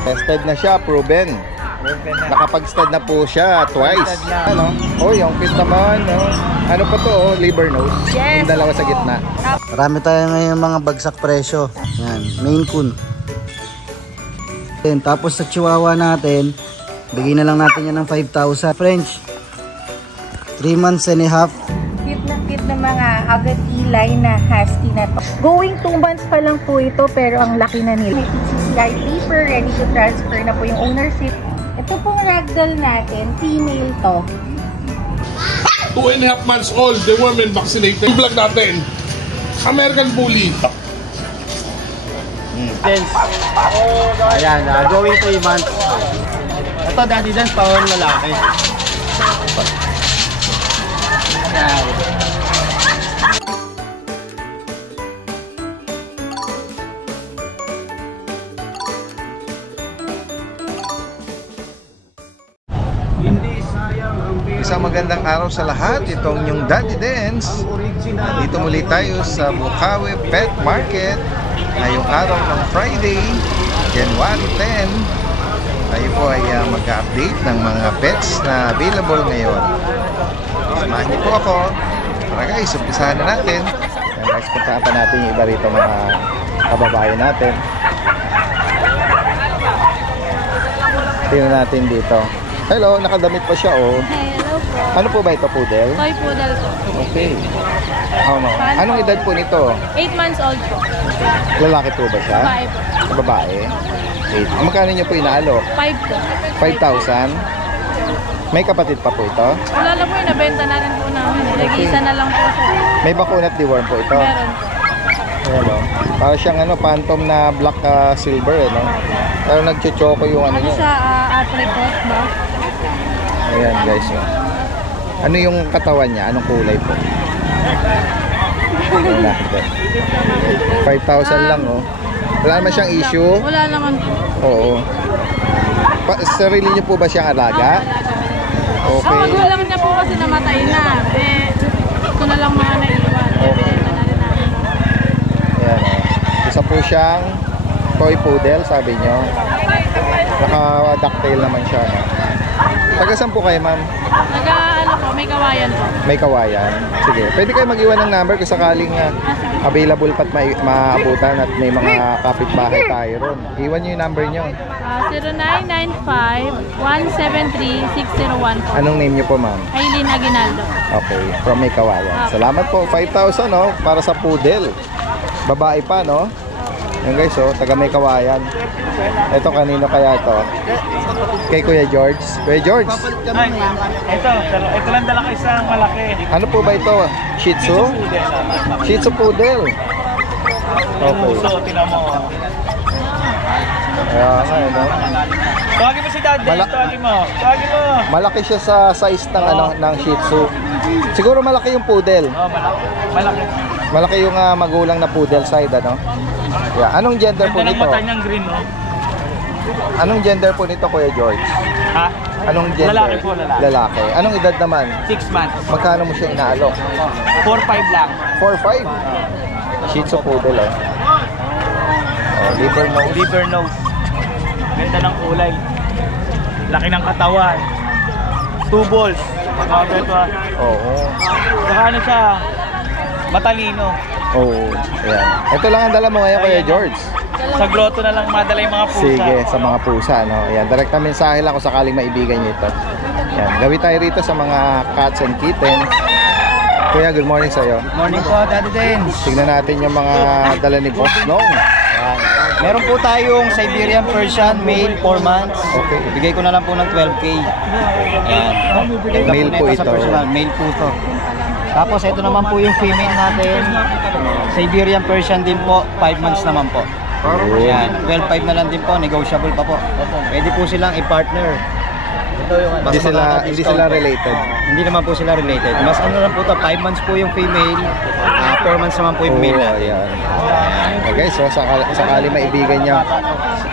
Tested na siya, proven. Nakapag-stud na po siya twice. Ano? Oh, yung cute naman, no? Ano pa to, oh? Liver nose. Yes. Yung dalawa sa gitna. Marami tayo ngayon mga bagsak presyo. Yan, Maine Coon. Tapos sa Chihuahua natin, bigyan na lang natin yan ng 5,000. French, 3 months and a half. Cute na mga Agatilay na husky na to. Going 2 months pa lang po ito, pero ang laki na nila. May PCCI paper, ready to transfer na po yung ownership. Ito pong ragdoll natin, female to. 2.5 months old, the woman vaccinated. Yung vlog natin, American Bully. Dance. Ayan, going 3 months. Ito, daddy dance, pawang lalaki. Ayan. Isang magandang araw sa lahat. Itong yung Daddy Dance. Dito muli tayo sa Bukawi Pet Market ngayong araw ng Friday, January 10. Tayo po ay mag-update ng mga pets na available ngayon. Samahan niyo po ako. Tara guys, umpisahan na natin. Ayan guys, puntaan pa natin yung iba rito mga kababayan natin. Tingnan natin dito. Hello, nakadamit pa siya oh. Hello po. Ano po ba ito, poodle? Toy poodle po. Okay. Ano? Anong edad po nito? 8 months old po. Lalaki po ba siya? Babae po. Babae? 8. Magkano niyo po inaalok? 5 po. 5,000? May kapatid pa po ito? Wala lang po yun, nabenta na rin po namin. Nag-iisa na lang po siya. May bakunat deworm po ito? Meron po. Hello. Para siyang phantom na black silver no? Pero nagchochoco yung Ano niya. siya, apricot ba? Ayan guys. Ano yung katawan niya? Anong kulay po? Wala. 5,000 lang oh. Wala naman siyang issue? Wala naman po. Oo. Sarili niyo po ba siyang alaga? Okay. Magulang niya po kasi namatay na. Ito na lang mga naiwan. Okay. Ayan. Isa po siyang toy poodle, sabi nyo. Naka-ducktail naman siya. No? Taga saan po kayo, ma'am? May kawayan po. May kawayan. Sige. Pwede kayo mag-iwan ng number kung sakaling available pa't maabutan at may mga kapitbahay tayo ron. Iwan nyo yung number nyo. 0995-173-6014. Anong name nyo po, ma'am? Aileen Aguinaldo. Okay. From May Kawayan. Salamat po. 5,000, no? Para sa poodle. Babae pa, no? Yan guys, oh. Taga May Kawayan. Ito, kanino kaya to? Kay Kuya George. Kuya George. Ito lang dala ko isang malaki. Ano po ba ito? Shih Tzu? Shih Tzu poodle. Okay. So, tinan mo. Ayan nga, no? Tawagin mo si Dad, tawagin mo. Tawagin mo. Malaki siya sa size ng, ng Shih Tzu. Siguro malaki yung poodle. Oh, malaki. Malaki. Malaki yung magulang na poodle side, ano? Yeah. Anong gender po Ganda ng nito? mata niyang green, no? Anong gender po nito, Kuya George? Ha? Anong gender? Lalaki po, lalaki. Lalaki. Anong edad naman? 6 months. Magkano mo siya inaalok? 4-5 lang. 4-5. Shih Tzu poodle, oh. Oh, liver nose. Liver nose. Ganda ng kulay. Laki ng katawan. 2 balls. Ito Oo. Saka ano siya? Matalino. Oo. Ayan. Ito lang ang dala mo ngayon, Kuya George. Sa grotto na lang madala yung mga pusa. Sige, sa mga pusa, no? Ayan, direkta mensahe lang kung sakaling maibigan nyo ito. Ayan, gawin tayo rito sa mga cats and kittens. Kuya, good morning sa'yo. Morning po, Daddy Dance. Tignan natin yung mga dala ni Boss Nong. Ayan. Meron po tayong Siberian Persian, male, 4 months. Okay. Bigay ko na lang po ng 12K. Ayan. Male po ito. Male po ito. Tapos ito naman po yung female natin. Siberian Persian din po, 5 months naman po. Ayan, 12.5 na lang din po, negotiable pa po. Pwede po silang i-partner. Hindi sila related. Hindi naman po sila related. Mas ano lang po to, 5 months po yung female, 4 months naman po yung male natin. Ayan. Okay, so sakali maibigan niya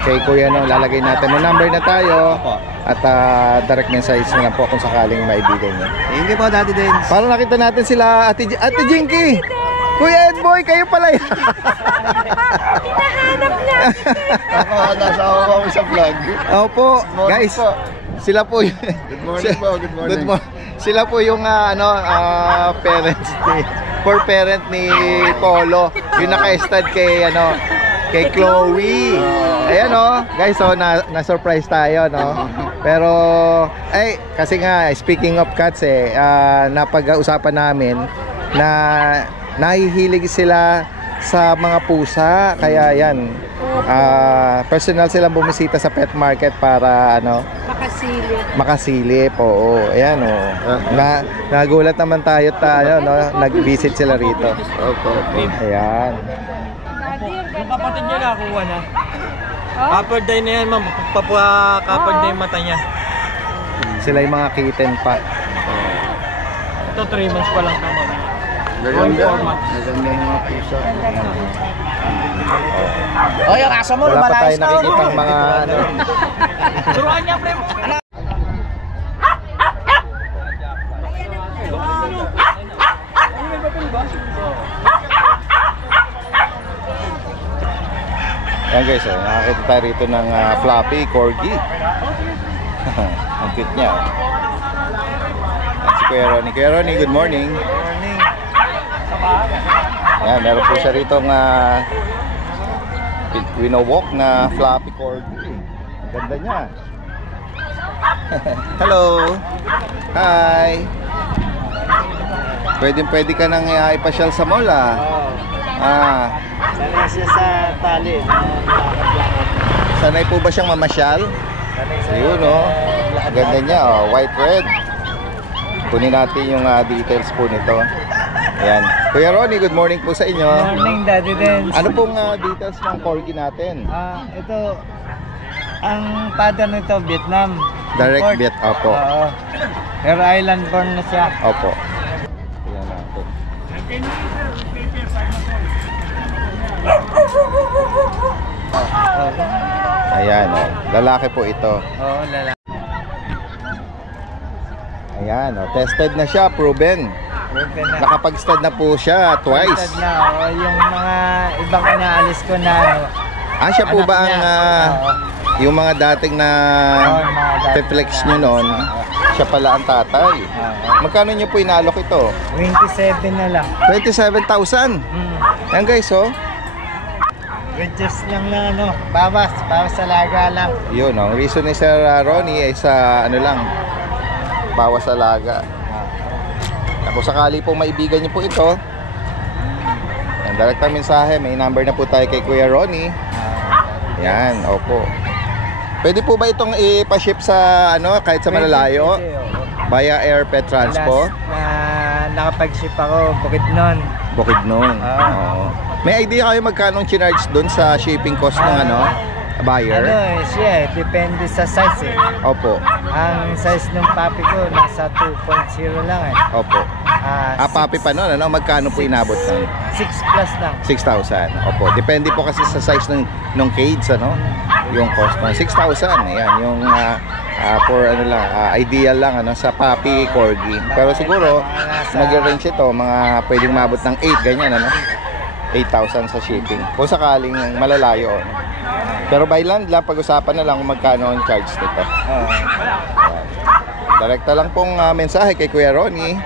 kay Kuya Nong, lalagay natin yung number na tayo at direct message na lang po kung sakaling maibigan niya. Thank you po, Daddy Dance. Para nakita natin sila Ate Jinky. Kuya Edboy, kayo pala yan. Hinahanap niya. Ako, nasa ako sa vlog. Opo, guys. Sila po yung... Good morning po, good morning. Sila po yung parents ni... For parent ni Polo. Yung naka-stud kay kay Chloe. Ayan guys, so na-surprise tayo Pero kasi nga speaking of cats napag-uusapan namin na nahihilig sila sa mga pusa, kaya yan personal silang bumisita sa pet market para makasilip. Oo, ayan nagulat naman tayo nag-visit sila rito. Ayan. Yung kapatid niya nakuha na. Upper day na yan, ma'am. Upper day yung mata niya. Sila yung mga kitten pa. Ito 3 months pa lang ito, ma'am. Gaganda. Gaganda mga pusa. Oh, yung asa mo, wala pa tayo nakikitang mga Turuan niya, pre. Yan guys, nakakita tayo rito ng fluffy corgi. Ang cute niya. Yan si Kuya Ronnie. Kuya Ronnie, good morning. Yan, meron po siya rito winowalk na fluffy corgi. Ang ganda niya. Hello. Hi. Pwede ka nang ipasyal sa mall Sanay siya sa tali. Sanay po ba siyang mamasyal? Ayun ang ganda niya white red. Kunin natin yung details po nito. Ayan. Kuya Ronnie, good morning po sa inyo. Morning, Daddy Dance. Ano pong details ng corgi natin? Ito, ang pattern nito, Vietnam. Direct Import. Viet, opo. Oo. Pero island born na siya. Opo. Ayan natin. Ayan lalaki po ito. Oo, lalaki. Ayan tested na siya, proven. Nakapag-stud na po siya twice. Stud na, yung mga ibang inaalis ko na Siya po ba ang yung mga dating na flex nyo noon? Siya pala ang tatay. Magkano nyo po inalok ito? 27 na lang. 27,000. Yan guys Just lang na bawas sa laga lang. Yun ang reason ni Sir Ronnie ay sa lang, bawas sa laga. Kung sakali po maibigan niyo po ito, direct mensahe, may number na po tayo kay Kuya Ronnie. Yan, opo. Pwede po ba itong ipa-ship sa kahit sa malalayo? Via air pet transpo? Last na nakapag-ship ako, Bukidnon. Oo. May idea kayo magkano charge doon sa shipping cost ng buyer? Siya, depende sa size Opo. Ang size ng puppy ko nasa 2.0 lang Opo. Papi pa noon, magkano po inabot nun? 6 plus lang. 6,000. Opo. Depende po kasi sa size ng cage, yung cost ng 6,000. Ayan, yung for ideal lang sa puppy corgi. Pero siguro nag-range ito mga pwedeng mabot ng 8 ganyan 8,000 sa shipping. Kung sakaling malalayo. Pero by land lang, pag-usapan na lang kung magkano ang charge nito. Direkta lang pong mensahe kay Kuya Ronnie.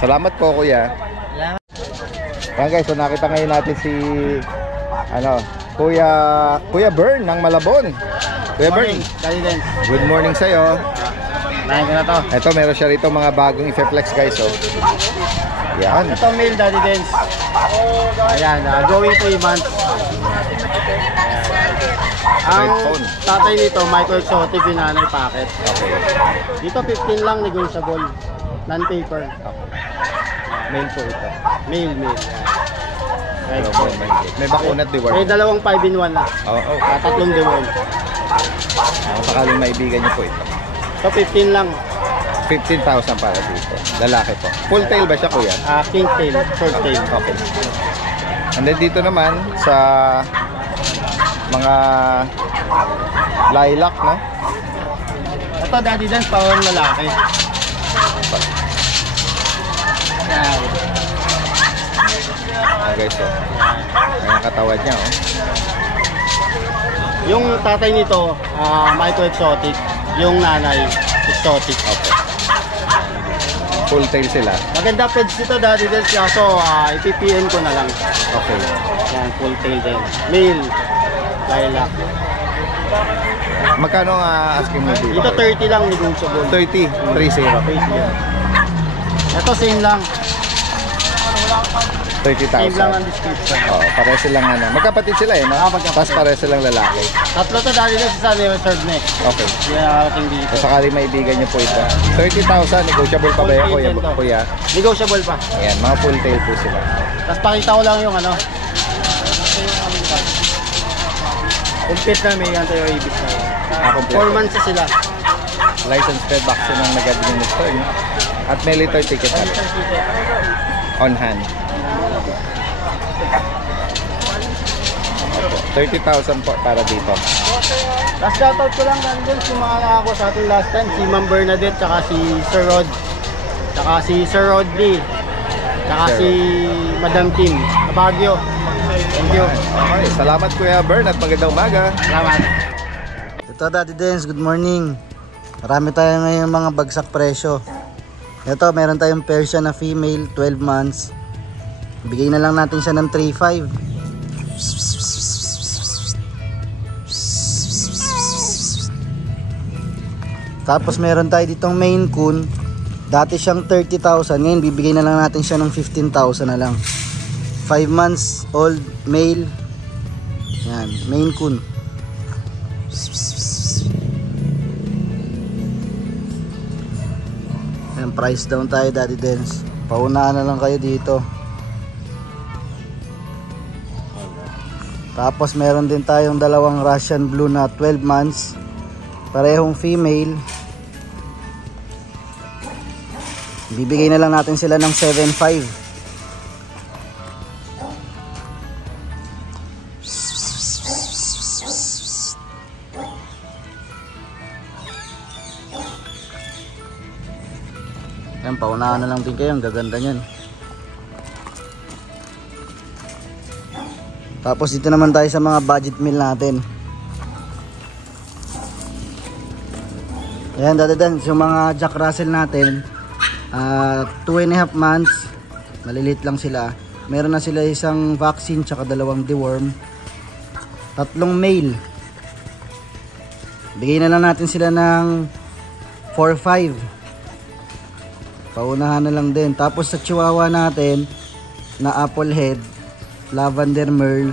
Salamat po, Kuya. Yan guys, so nakita ngayon natin si Kuya Bern ng Malabon. Kuya Bern, good morning sa'yo. Ito, meron siya rito mga bagong i-flex guys. Yan. Ito male, Daddy Dance. Ayan, going 3 months. Ang tatay nito, Michael Exotic, binanay packet. Dito 15 lang, negotiable. Non-paper. Male po ito. Male. May bakunat deworm. May dalawang 5-in-1 na. Oo. Tatlong deworm. Kung sakaling maibigan niyo po ito. So 15 lang. 15,000 para dito. Lalaki po. Full tail ba siya, Kuya? King tail, short tail. Okay. And then dito naman sa mga lilac, Ito, Daddy Dance, pawang lalaki. mga guys. Oh. Ayan katawan niya. Oh. Yung tatay nito, Micro Exotic. Yung nanay, Exotic. Okay. Full tail sila. Maganda peds nito, Daddy Dels. Kaso, ipipn ko na lang. Okay. Yan, full tail din. Male. Lilac. Magkano asking mo dito? Dito 30 lang, negotiable. 30. 30. Ito same lang. 30,000. Same lang ang description. Oo, pares silang ano. Magkapatid sila eh, no? Magkapatid. Tapos pares silang lalaki. Tatlo to, Daddy Dels. Isa reserve na eh. Okay. Hindi na nakarating dito. So, sakali maibigan niyo po ito. 30,000, negotiable pa ba yan, Full tail din to. kuya? Negotiable pa. Ayan, mga full tail po sila. Tapos pakita ko lang yung ano. Complete na may anti-rabies na. Complete. 4 months na sila. License fed vaccine ang nag-administer, no? At may litter ticket na on hand. 30,000 po para dito. Last shoutout ko lang dun yung mga nakako sa ating last time. Si Ma'am Bernadette, tsaka si Sir Rod. Tsaka si Sir Rod Lee. Tsaka Sir si Madam Kim. Sa Baguio. Thank you. Okay, salamat Kuya Bern at magandang umaga. Salamat. Ito Daddy Dens, good morning. Marami tayo ngayon mga bagsak presyo. Ito, meron tayong Persian na female, 12 months. Bigay na lang natin siya ng 3.5. Tapos meron tayo ditong Maine Coon. Dati siyang 30,000. Ngayon bibigay na lang natin siya ng 15,000 na lang. 5 months old male. Yan, Maine Coon. Yan, price down tayo Daddy Dens. Paunahan na lang kayo dito. Tapos meron din tayong dalawang Russian Blue na 12 months. Parehong female. Bibigay na lang natin sila ng 7.5. Yan, paunahan na lang din kayo. Ang gaganda nyan. Tapos dito naman tayo sa mga budget meal natin. Ayan, dadadan. So mga Jack Russell natin, 2.5 months. Malilit lang sila. Meron na sila isang vaccine tsaka dalawang deworm. 3 male. Bigay na lang natin sila ng 4.5. Paunahan na lang din. Tapos sa Chihuahua natin na apple head, lavender merle,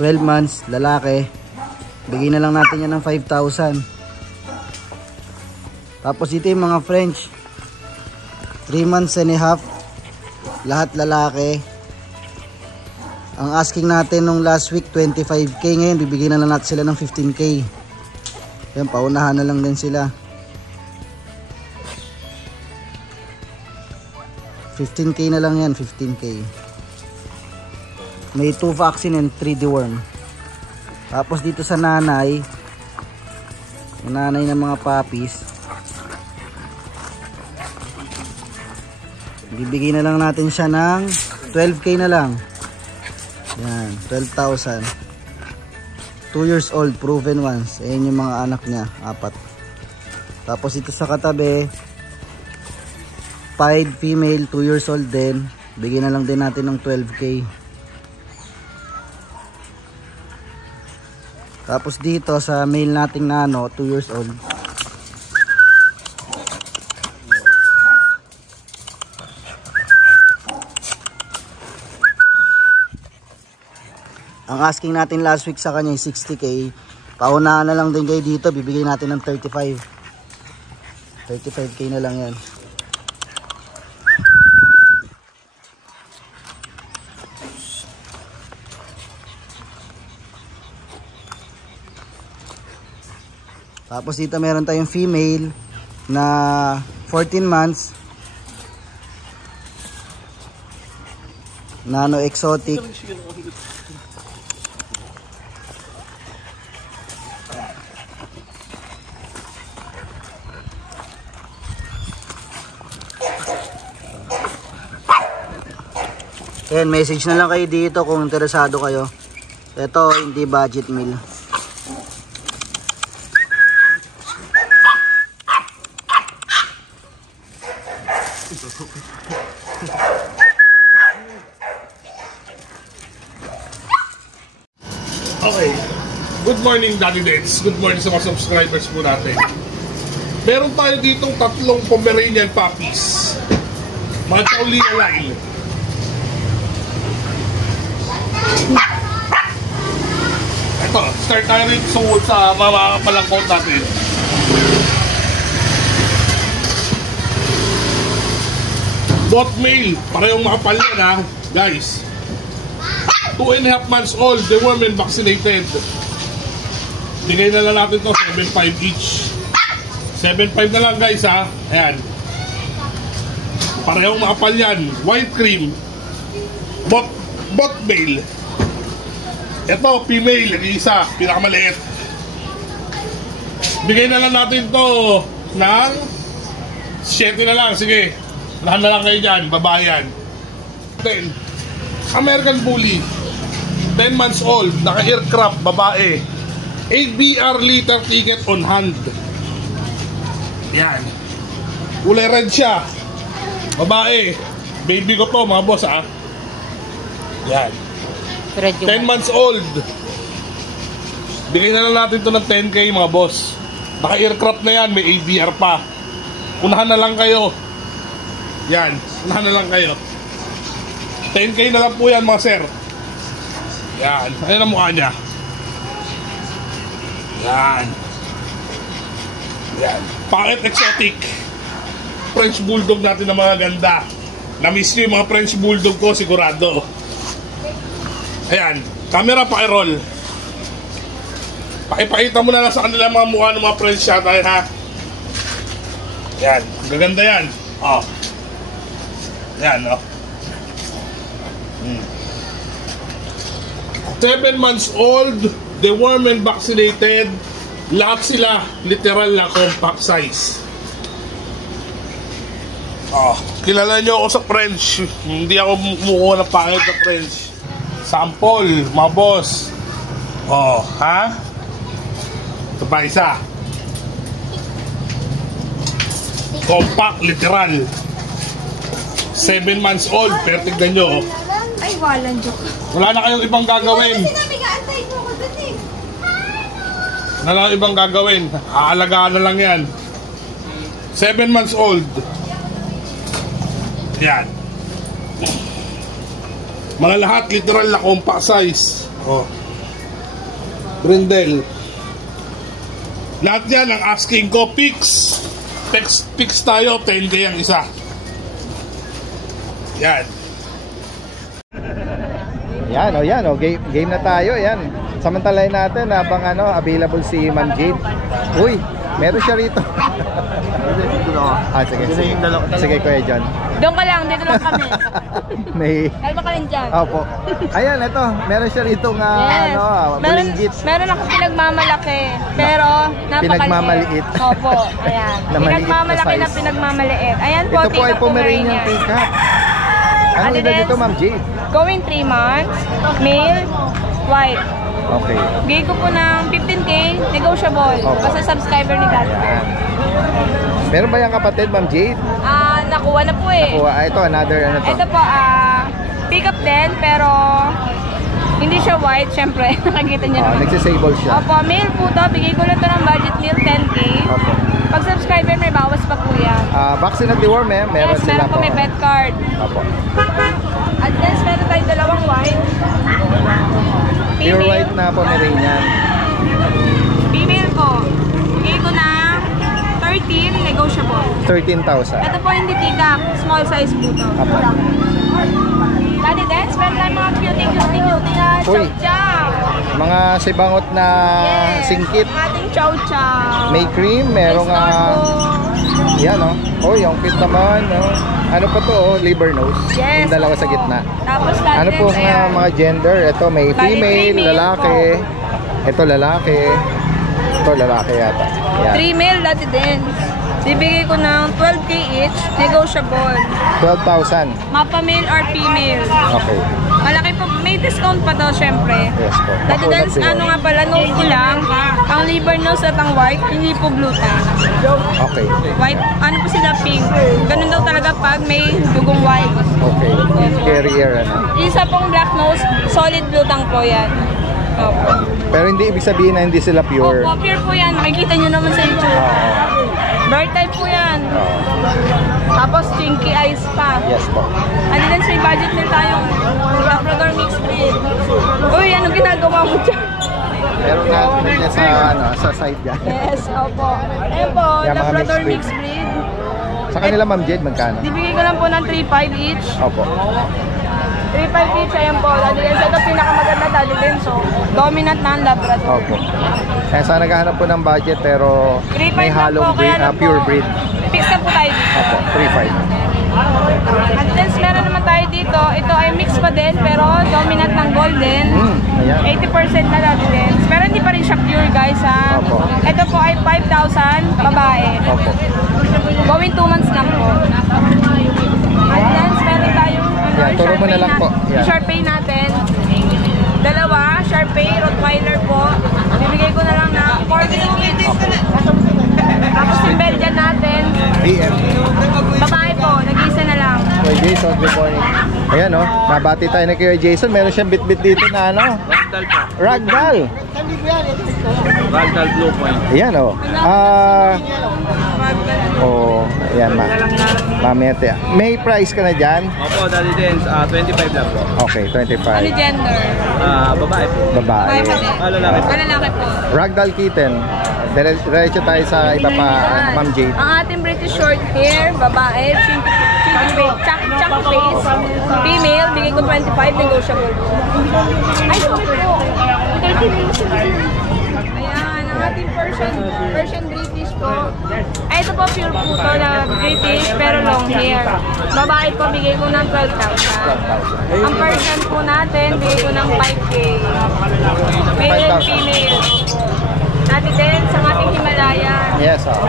12 months, lalaki. Bigay na lang natin yan ng 5,000. Tapos dito yung mga French, 3 months and a half, lahat lalaki. Ang asking natin nung last week 25k, ngayon bibigyan na lang natin sila ng 15k. Yan, paunahan na lang din sila. 15k na lang yan, 15k. May 2 vaccine and 3 deworm. Tapos dito sa nanay, yung nanay ng mga puppies, bibigyan na lang natin siya ng 12k na lang. Yan, 12,000. 2 years old, proven ones. Ayan yung mga anak niya, 4. Tapos ito sa katabi, 5 female, 2 years old din. Bigyan na lang din natin ng 12k. Tapos dito sa male nating nano, 2 years old. Ang asking natin last week sa kanya 60k. Paunahan na lang din kayo dito, bibigay natin ng 35. 35k na lang yan. Tapos dito meron tayong female na 14 months. Nano exotic. Ayan, message na lang kayo dito kung interesado kayo. Ito, hindi budget meal. Okay. Good morning, Daddy Deds. Good morning sa mga subscribers po natin. Meron tayo ditong 3 Pomeranian puppies. Mga Chow-Lia line. Ito, start tayo rin sa mga malangkot natin. Both male, parehong makapal yan ha, guys. 2.5 months old, dewormed and vaccinated. Bigay na lang natin to 7.5 each. 7.5 na lang guys ha. Ayan. Parehong makapal yan. White cream. Both male. Ito, female. Isa, pinakamaliit. Bigay na lang natin to ng 7 na lang. Sige. Lahan na lang kayo dyan. Babayan. 10. American Bully. 10 months old, naka-aircraft, babae. ABR liter ticket on hand. Yan. Kulay red siya. Babae. Baby ko to, mga boss ha. Yan. 10 months old. Bigay na lang natin to ng 10k mga boss. Naka-aircraft na yan, may ABR pa. Unahan na lang kayo. Yan, unahan na lang kayo. 10k na lang po yan mga sir. Yan, ayan ang mukha niya. Yan. Yan. Pocket exotic. French Bulldog natin na mga ganda. Na-miss nyo yung mga French Bulldog ko, sigurado. Ayan, camera pa-roll. Pakipakita mo na lang sa kanila mga mukha ng mga French shot. Ayan ha. Yan, gaganda yan. Oh. Yan oh. 7 months old, dewormed and vaccinated. Lahat sila literal na compact size. Oh, kilala nyo ako sa French. Hindi ako kumukuha ng pangit na French. Sample, mga boss. Oh, ha? Ito pa isa. Compact, literal. 7 months old, pero tignan nyo. Ay, walang joke. Wala na kayong ibang gagawin. Wala na kayong ibang gagawin. Aalagaan na lang yan. 7 months old. Yan. Mga lahat literal na compact size. Oh. Brindle. Lahat yan ang asking ko. Pix tayo. 10k ang isa. Yan. Yan, game na tayo, yan. Samantalahin natin habang available si Ma'am Jade. Uy, meron siya rito. Sige. Sige, Kuya John. Doon ka lang, dito lang kami. Kalma ka rin dyan. Opo. Ayan, ito, meron siya rito nga, bulinggit. Meron ako pinagmamalaki, pero napakaliit. Pinagmamaliit. Opo, ayan. Pinagmamalaki na pinagmamaliit. Ayan po, ito po ay Pomeranian Teacup. Ano edad dito, Ma'am Jade? Going 3 months, male, white. Okay. Bigay ko po ng 15k, negotiable. Opo. Basta subscriber ni God. Meron ba yung kapatid, Ma'am Jade? Nakuha na po eh. Nakuha. Ito, another to? Ito po, pick up din, pero hindi siya white, syempre. Nakikita niyo naman. Nagsisable siya. Opo, male po to. Bigay ko lang to ng budget meal, 10k. Opo. Pag subscriber, may bawas pa po yan. Vaccine at deworm, meron Yes, sila meron po may vet card. Opo. At least meron tayong dalawang white. Pure white na Pomeranian. Female po. Bigay ko ng 13, negotiable. 13,000. Ito po hindi teacup, small size po to. Opo. Daddy Dance, meron tayong mga cutie na Uy. chow-chow. Mga sibangot na singkit. Ating chow-chow. May cream, merong yan yung cute naman, Ano pa to, liver nose. Yes. Yung dalawa sa gitna. Tapos Ano po mga gender? Ito may Bali, female, female lalaki. Ito lalaki. Ito lalaki yata. Yan. 3 male, Daddy Dance. Bibigay ko ng 12K each, negotiable. 12,000. Mapa male or female. Okay. Malaki po, may discount pa daw syempre. Yes po. Dati dahil ano nga pala, note ko lang, ang liver nose at ang white, hindi po blue tang. Okay. White, ano po sila pink. Ganun daw talaga pag may dugong white. Okay. Carrier ano. Isa pong black nose, solid blue tang po yan. Opo. Pero hindi ibig sabihin na hindi sila pure. Opo, pure po yan. Makikita nyo naman sa YouTube. Bird type po yan. Tapos chinky eyes pa. Yes po. Ano din sa budget nila tayong Labrador mixed breed. Uy, ano ginagawa mo dyan? Meron na niya sa sa side yan. Yes, opo. Ayun po, Yan, mga Labrador mixed mixed breed. Sa kanila Ma'am Jade magkano? Bibigay ko lang po ng 3.5 each. Opo. 3.5 each, ayan po. Dali din. Ito pinakamaganda dali din. So, dominant na ang Labrador. Opo. Kaya sana naghahanap po ng budget pero 3.5 may lang halong po, breed, kaya lang pure po. breed. Fix na po tayo dito. Opo, 3.5. At then, meron naman tayo dito. Ito ay mix pa din, pero dominant ng golden. Ayan. 80% na dati din. Pero hindi pa rin siya pure, guys, ha? Opo. Ito po ay 5,000 babae. Opo. Going 2 months lang po. At then, meron tayong Yan, turo mo na lang po. Yan. Sharpei natin. Dalawa, Sharpei, Rottweiler po. Bibigay ko na lang na 4K each. Tapos yung Belgian natin. BM. Babae po, nag-isa na lang. Kuya Jason, good morning. Ayan o, nabati tayo na Kuya Jason. Meron siyang bit-bit dito na ano? Ragdoll po. Ragdoll. Ragdoll Blue Point. Ayan o. Ayan ma. Mamaya tayo. May price ka na dyan? Opo, Daddy Dens, 25 lang po. Okay, Ano 25. gender? Babae po. Babae. Babae pa din. Lalaki po. Lalaki po. Ragdoll kitten. Diretso tayo sa iba pa, Ma'am Jade. Ang ating British short hair, babae, chunky face, female, bigay ko 25, negotiable po. Ay, sorry po. 30 minutes. Ayan, ang ating Persian British po. Ay, ito po pure po to na British, pero long hair. Babae po, bigay ko ng 12,000. Ang Persian po natin, bigay ko ng 5K. Male and 5,000. female. Dati din sa ating Himalayan. Yes, oh.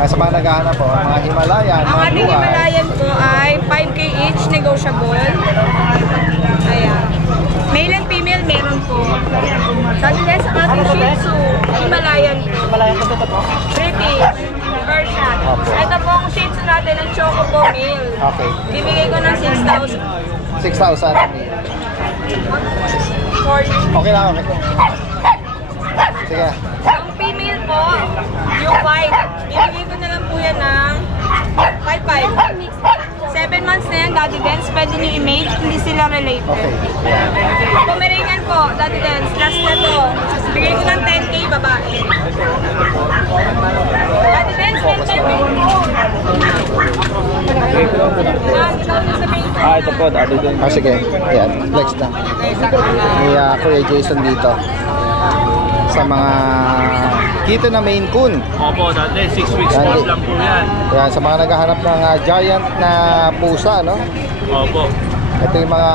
Sa mga naghahanap po, mga Himalayan, Ang mga ating blue eyes. Himalayan po ay 5K each, negotiable. Ayan. Male and female meron po. Dati din sa ating Shih Tzu, Himalayan po. British, Persian. Opo. Ito po ang Shih Tzu natin, ang Choco po male. Okay. Bibigay ko ng 6,000. 6,000. For you. Okay lang, okay. Sige. Ang female po, yung white, bibigay ko na lang po yan ng 5,500. 7 months na yan, Daddy Dens, pwede nyo i-mate, hindi sila related. Okay. Pomeranian po, Daddy Dens, last na to. Bigay ko ng 10K babae. Daddy Dens, 10K po. Ito po, Daddy Dens. Sige. Ayan, flex na. May Kuya Jason dito. Sa mga kitten na Maine Coon. Opo, Daddy, 6 weeks Yan, old lang po yan. Ayan, sa mga naghahanap ng giant na pusa, no? Opo. Ito yung mga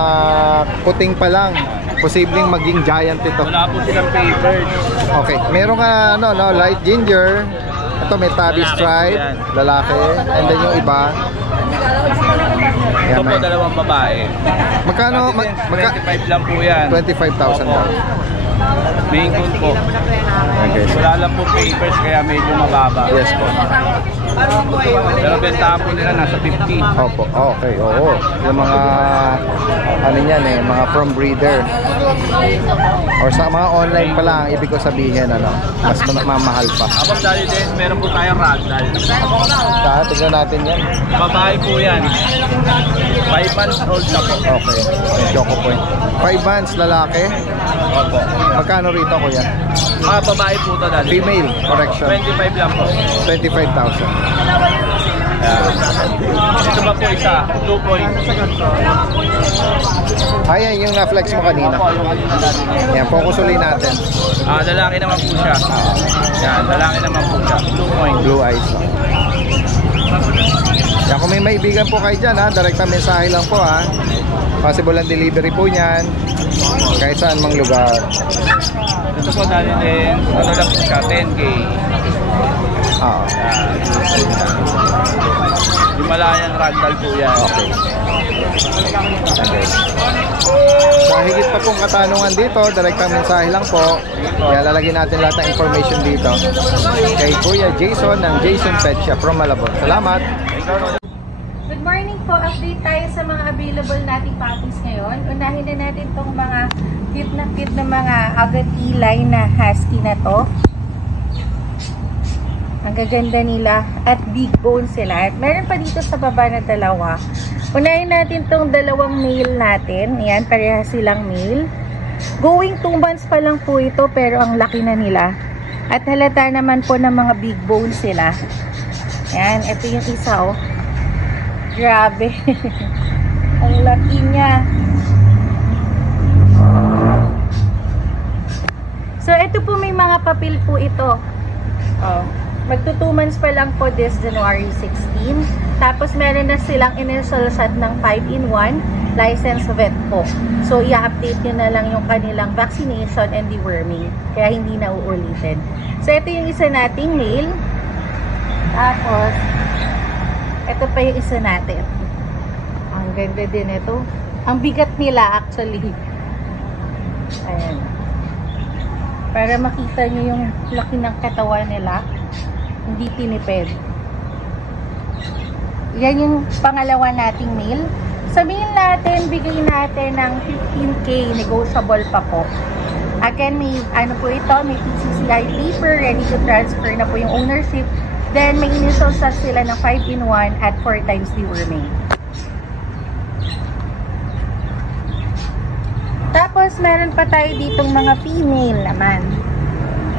kuting pa lang. Posibleng maging giant ito. Wala po silang papers. Okay, meron ka ano, no, light ginger. Ito may tabby Lalaki stripe, po yan. lalaki. And then yung iba. Ito Ayan, po, may, dalawang babae. magkano? Daddy Dens, 25 lang po yan. 25,000 daw. Main Coon po. Okay. Wala lang po papers, kaya medyo mababa. Yes po. Pero bentahan po nila nasa 50. Opo, okay, oo. Yung mga, ano yan eh, mga from breeder. Or sa mga online pa lang, ibig ko sabihin, ano, mas mamahal pa. Tapos Daddy Dens, meron po tayong ragdoll. Tignan natin yan. Babae po yan. 5 months old na po. Okay, Choco Point. 5 months, lalaki. Opo. Magkano rito, kuya? Babae po to, Daddy. Female, correction. 25 lang po. 25,000. Ito ba po isa? 2 points. Ayan, yung na-flex mo kanina. Opo, yung kanina Daddy Dens. Yan, focus ulit natin. Lalaki naman po siya. Yan, lalaki naman po siya. 2 points. Blue eyes. Yan, kung may maibigan po kayo dyan, ha, direkta mensahe lang po, ha. Possible ang delivery po niyan. Kahit saan mang lugar. Ito po Daddy Dens, ano lang po siya, 10K. Oo. Himalayan ragdoll po yan. Okay. Sa higit pa pong katanungan dito, direktang mensahe lang po. Kaya lalagyan natin lahat ng information dito. Kay Kuya Jason ng Jason Pet Shop from Malabon. Salamat! Good morning po. Update tayo sa mga available nating puppies ngayon. Unahin na natin itong mga cute na mga Agati line na husky na to. Ang gaganda nila at big bone sila. At meron pa dito sa baba na dalawa. Unahin natin itong dalawang male natin. Ayan, parehas silang male. Going 2 months pa lang po ito pero ang laki na nila. At halata naman po ng mga big bone sila. Ayan, ito yung isa oh. Grabe. Ang laki niya. So, ito po may mga papel po ito. Oh. Magto 2 months pa lang po this January 16. Tapos, meron na silang initial shot ng 5-in-1 licensed vet po. So, i-update nyo na lang yung kanilang vaccination and deworming. Kaya hindi na uulitin. So, ito yung isa nating male. Tapos, ito pa yung isa natin. Ang ganda din ito. Ang bigat nila actually. Ayan. Para makita nyo yung laki ng katawan nila. Hindi tinipid. Yan yung pangalawa nating male. Sa male natin, bigay natin ng 15K. Negotiable pa po. Again, may ano po ito, may PCCI paper, ready to transfer na po yung ownership. Then, may initial shot sila ng 5-in-1 at 4 times deworming. Tapos, meron pa tayo ditong mga female naman.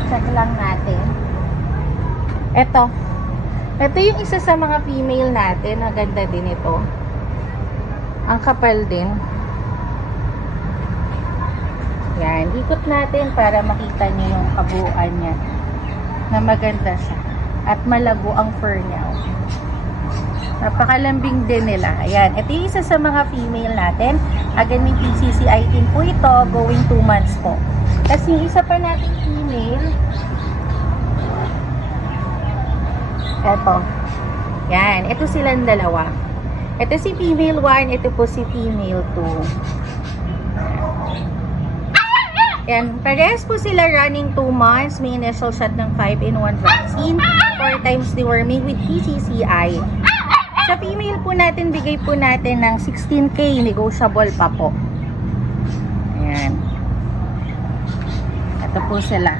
Check lang natin. Ito. Ito yung isa sa mga female natin. Ang ganda din ito. Ang kapal din. Yan. Ikot natin para makita niyo yung kabuuan niya. Na maganda siya. At malago ang fur niya. Napakalambing din nila. Ayan. Ito yung isa sa mga female natin. Again, may PCCI din po ito. Going 2 months po. Tapos yung isa pa natin female. Ito. Yan. Ito silang dalawa. Ito si female 1. Ito po si female 2. Yan, parehas po sila running 2 months. May initial shot ng 5-in-1 vaccine. 4 times deworming with PCCI. Sa female po natin, bigay po natin ng 16K. Negotiable pa po. Ayan. Ito po sila.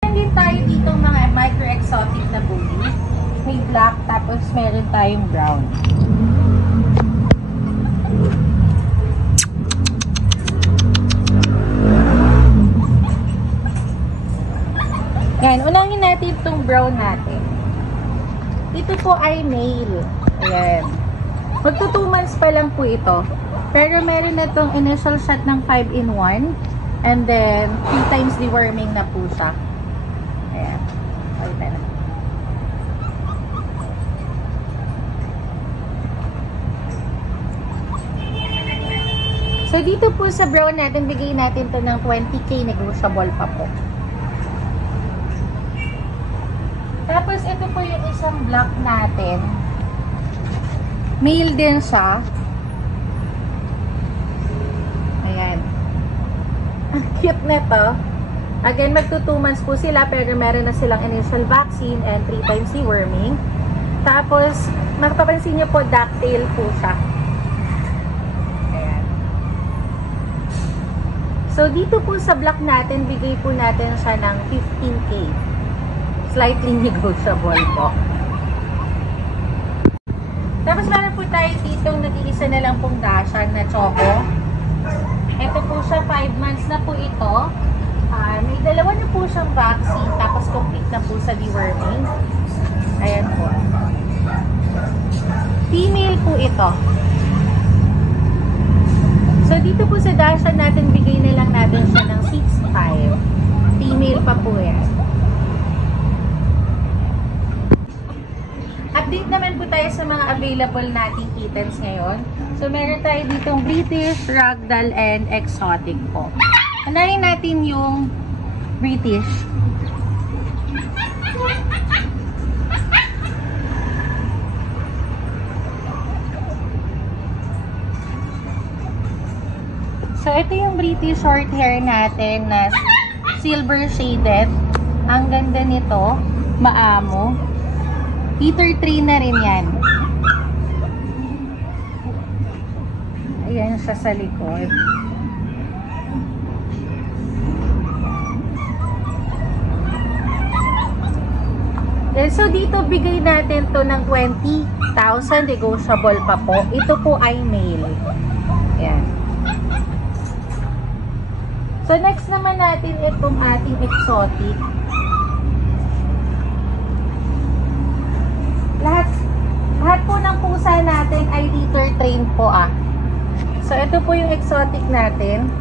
Meron din tayo dito mga micro-exotic na bully. May black, tapos meron tayong brown. Yan, unahin natin itong brown natin. Ito po ay male. Ayan. Magto 2 months pa lang po ito. Pero meron na itong initial shot ng 5-in-1. And then, 3 times deworming na po siya. Ayan. Pakita na. So, dito po sa brown natin, bigay natin to ng 20K. Negotiable pa po. Tapos, ito po yung isang black natin. Male din siya. Ayan. Ang cute na to. Again, magto 2 months po sila, pero meron na silang initial vaccine and 3 times deworming. Tapos, mapapansin niyo po, ducktail po siya. Ayan. So, dito po sa black natin, bigay po natin siya ng 15K. Slightly negotiable po. Tapos meron po tayo dito nag-iisa na lang pong Dachshund na choco. Ito po siya, 5 months na po ito. May dalawa na po siyang vaccine, tapos complete na po sa deworming. Ayan po. Female po ito. So dito po sa Dachshund natin, bigay na lang natin siya ng 6'5". Female pa po yan. Update naman po tayo sa mga available nating kittens ngayon. So, meron tayo ditong British, Ragdoll, and Exotic po. Unahin natin yung British. So, ito yung British short hair natin na silver shaded. Ang ganda nito. Maamo. Heater 3 na rin yan. Ayan siya sa likod. So, dito bigay natin to ng 20,000. Negotiable pa po. Ito po ay male. Ayan. So, next naman natin itong ating exotic. Lahat po ng pusa natin ay litter trained po So, ito po yung exotic natin.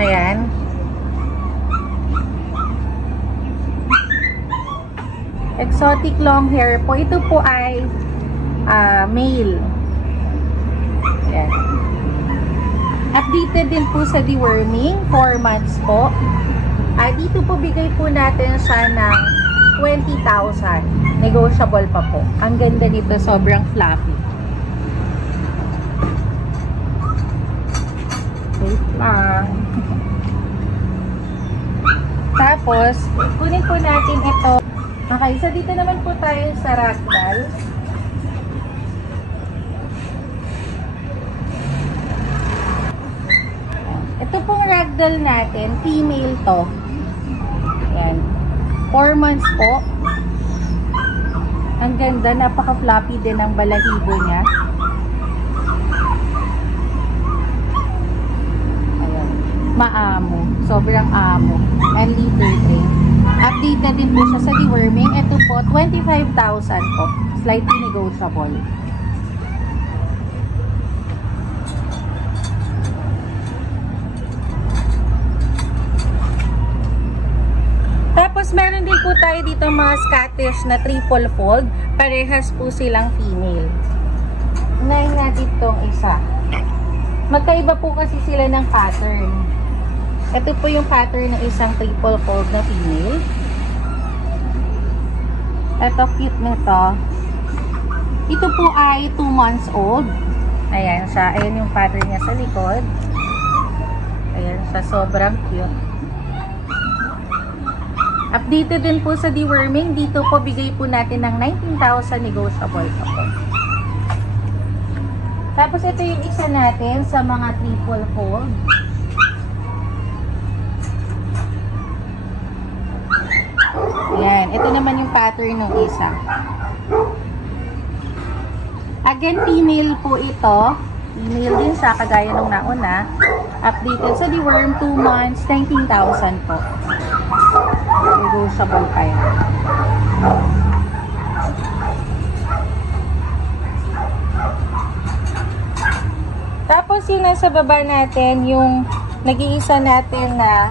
Ayan. Exotic long hair po. Ito po ay male. Ayan. Updated din po sa deworming, 4 months po. Dito po bigay po natin siya ng 20,000. Negotiable pa po. Ang ganda nito, sobrang fluffy. Wait lang. Tapos, kunin po natin ito. Okay, so dito naman po tayo sa ragdoll. Ito pong ragdoll natin, female to. Ayan. 4 months po. Ang ganda, napaka-floppy din ang balahibo niya. Ayan. Maamo. Sobrang amo. And litter train. Update na din po siya sa deworming. Ito po, 25,000 po. Slightly negotiable. Tapos, meron din po tayo dito mga Scottish na triple fold. Parehas po silang female. Unahin natin itong isa. Magkaiba po kasi sila ng pattern. Ito po yung pattern ng isang triple fold na female. Ito, cute nito. Ito po ay 2 months old. Ayan siya. Ayan yung pattern niya sa likod. Ayan siya. Sobrang cute. Updated din po sa deworming. Dito po bigay po natin ng 19,000 negotiable pa po. Tapos ito yung isa natin sa mga triple fold. Ayan. Ito naman yung pattern ng isa. Again, female po ito. Female din siya, kagaya nung nauna. Updated sa deworm, 2 months, 19,000 po. Negotiable pa yan. Tapos yung nasa baba natin, yung nag-iisa natin na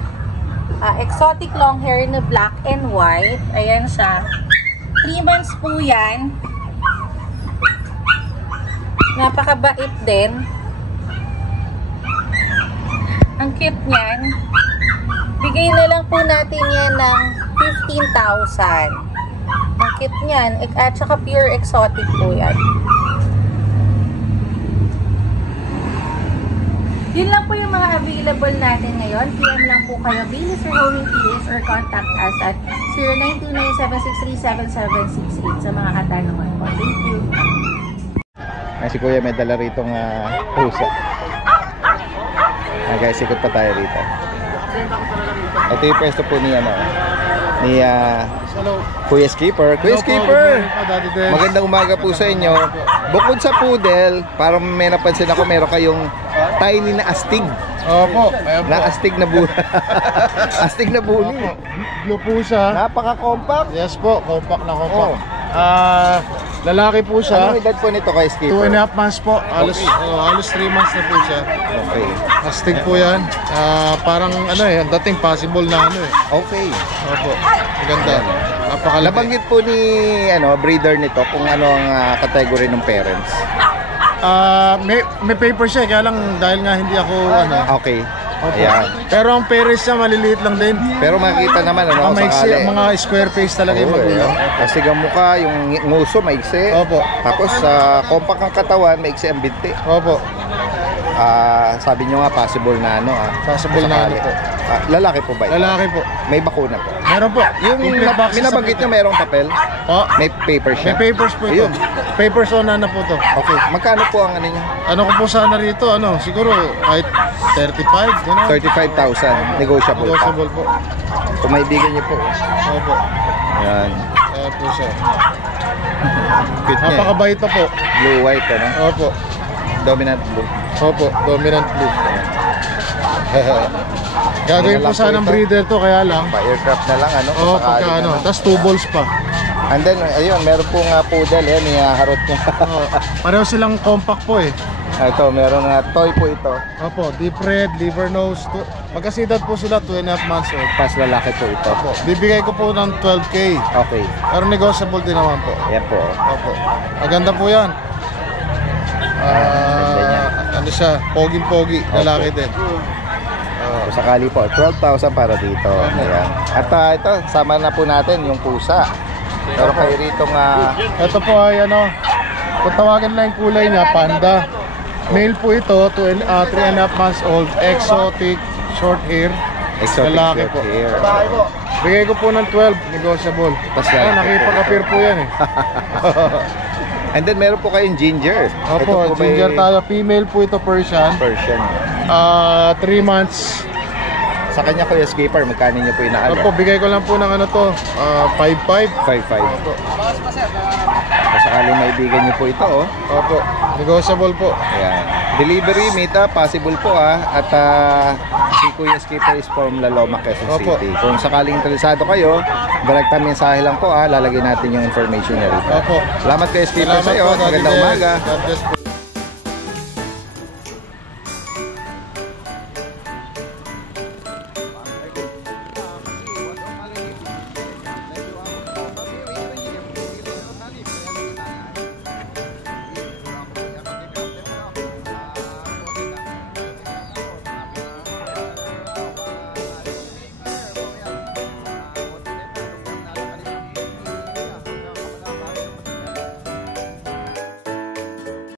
exotic long hair na black and white. Ayan siya. 3 months po yan. Napakabait din. Ang cute niyan. Bigay na lang po natin yan ng 15,000. Ang cute niyan. At saka pure exotic po yan. Yun lang po yung mga available natin ngayon. PM lang po kayo, Bailey's for Homing PH, or contact us at 0929-763-7768 sa mga katanungan po. Thank you. Ay, si Kuya may dala rito ng pusa. Guys, ikot pa tayo rito. Ito yung pwesto po ni Kuya Skipper. Kuya Skipper, magandang umaga po sa inyo. Bukod sa poodle, parang may napansin ako, meron kayong tiny na astig. Opo, na astig na bully. Astig na bully. Blue po siya. Napaka-compact. Yes po, compact na compact. Lalaki po siya. Anong edad po nito kay Skipper? 2.5 months po. Halos 3 months na po siya. Okay. Astig po yan. Parang ang dating possible na Okay. Opo. Maganda. Napakalaki. Nabanggit po ni breeder nito kung ano ang category ng parents. May paper siya, kaya lang dahil nga hindi ako Okay. Opo. Ayan. Pero ang pares niya maliliit lang din. Pero makikita naman ano, Maiksi, sakali. mga square face talaga yung Oo, magulang. Kasi ang mukha, yung nguso, maiksi. Opo. Tapos compact ang katawan, maiksi ang binti. Opo. Sabi nyo nga, possible na ano. Possible na ano sakali. po. Lalaki po ba ito? Lalaki po. May bakuna po. Meron po. Yung Complete vaccine sa minabanggit nyo, merong papel? Po. May papers siya? May papers po ito. Ayun. Papers on na po to. Okay. Magkano po ang ano niya? Ano ko po sana rito, ano, siguro kahit 35, gano'n. 35,000. Negotiable pa. Negotiable po. Kung maibigan niyo po. Opo. Ayan. Kaya po siya. Cute niya. Napakabait na po. Blue-white, ano? Opo. Dominant blue. Opo, dominant blue. Gagawin Ano po lang sana ng po ito? breeder to, kaya lang. Pa-aircraft na lang, ano? Oo, kung sakali pagka ano. naman. Tapos 2 balls pa. And then, ayun, meron pong poodle, yan, harot niya. Oo. Pareho silang compact po eh. Ito, meron na toy po ito. Opo, deep red, liver nose. Magkasidad po sila, 2.5 months old. Pas lalaki po ito. Opo, bibigay ko po ng 12K. Okay, Pero negotiable din naman po. yan po. Opo. Maganda po yan. ganda niya. Ano siya, poging-pogi, lalaki din. Kung sakali po, 12,000 para dito. Ayan. At ito, sama na po natin yung pusa. Pero kayo rito nga, Ito po ay ano, kung tawagan lang yung kulay niya, panda. Male po ito, 3.5 months old, exotic, short hair. exotic Lalaki short po. hair. Bigay ko po ng 12, negotiable. Tas Oh, lalaki nakipag-appear po yan eh. And then meron po kayong ginger. Ito Opo, po ba ginger yung tayo. Female po ito, Persian. Persian. 3 months. Sa kanya Kuya Skipper, magkano niyo po inaalo? Opo, bigay ko lang po ng ano to, 5.5. 5.5. Kung sakaling maibigan niyo po ito, oh. Opo, negotiable po. Ayan. Delivery, meet-up, possible po At si Kuya Skipper is from La Loma, Quezon Opo. City. Kung sakaling interesado kayo, direkta mensahe lang po Lalagyan natin yung information niya rito. Opo. Salamat Kuya Skipper sa iyo. po, Daddy Magandang Del. umaga. God bless po.